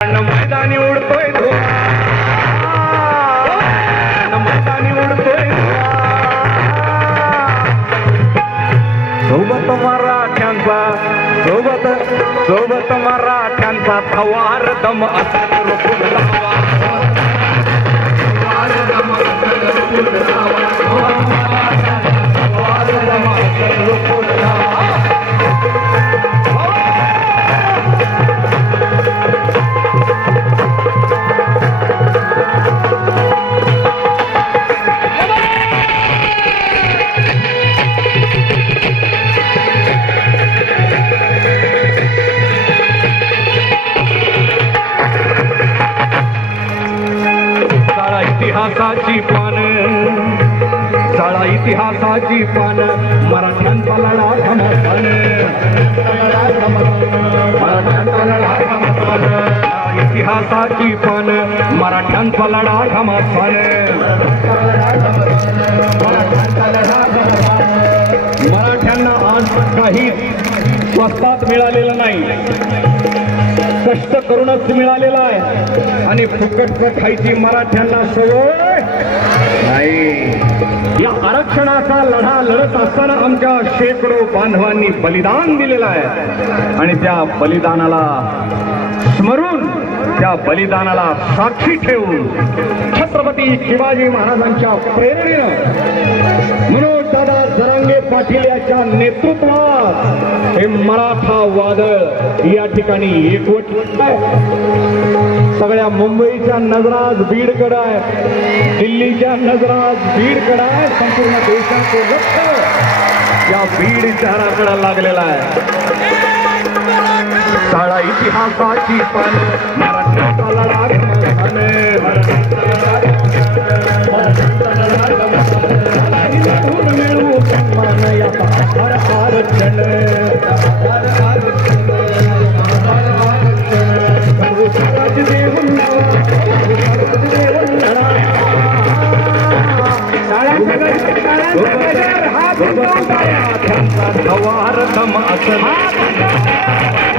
मैदानी उडतोय धुवा. मैदानी उडतोय सोबत मराठ्यांचा सोबत सोबत मराठ्यांचा थवार दम असा इतिहासाची पान. शाळा इतिहासाची पान. मराठ्यांचा लढा समर्थन मराठ्यांचा लढा समर्थन इतिहासाची पान. मराठ्यांचा लढा समर्थन मराठ्यांना आज काही स्वस्तात मिळालेलं नाही. कष्ट करूनच मिळालेला आहे. आणि फुकटचं खायची मराठ्यांना सवय नाही. या आरक्षणाचा लढा लढत असताना आमच्या शेकडो बांधवांनी बलिदान दिलेलं आहे. आणि त्या बलिदानाला स्मरून त्या बलिदानाला साक्षी ठेवून छत्रपती शिवाजी महाराजांच्या प्रेरणेनं मनोज दादा जरांगे पाटील याच्या नेतृत्वात हे मराठा वादळ या ठिकाणी एकवट आहे. सगळ्या मुंबईच्या नजरात बीडकडं आहे. दिल्लीच्या नजरात बीडकडं आहे. संपूर्ण देशाचं लक्ष या बीड शहराकडे लागलेला आहे. शाळा इतिहासाची पण मराठ्याचा मराठ्याचा लढा. भगवंताया त्यांचा धवार दम असला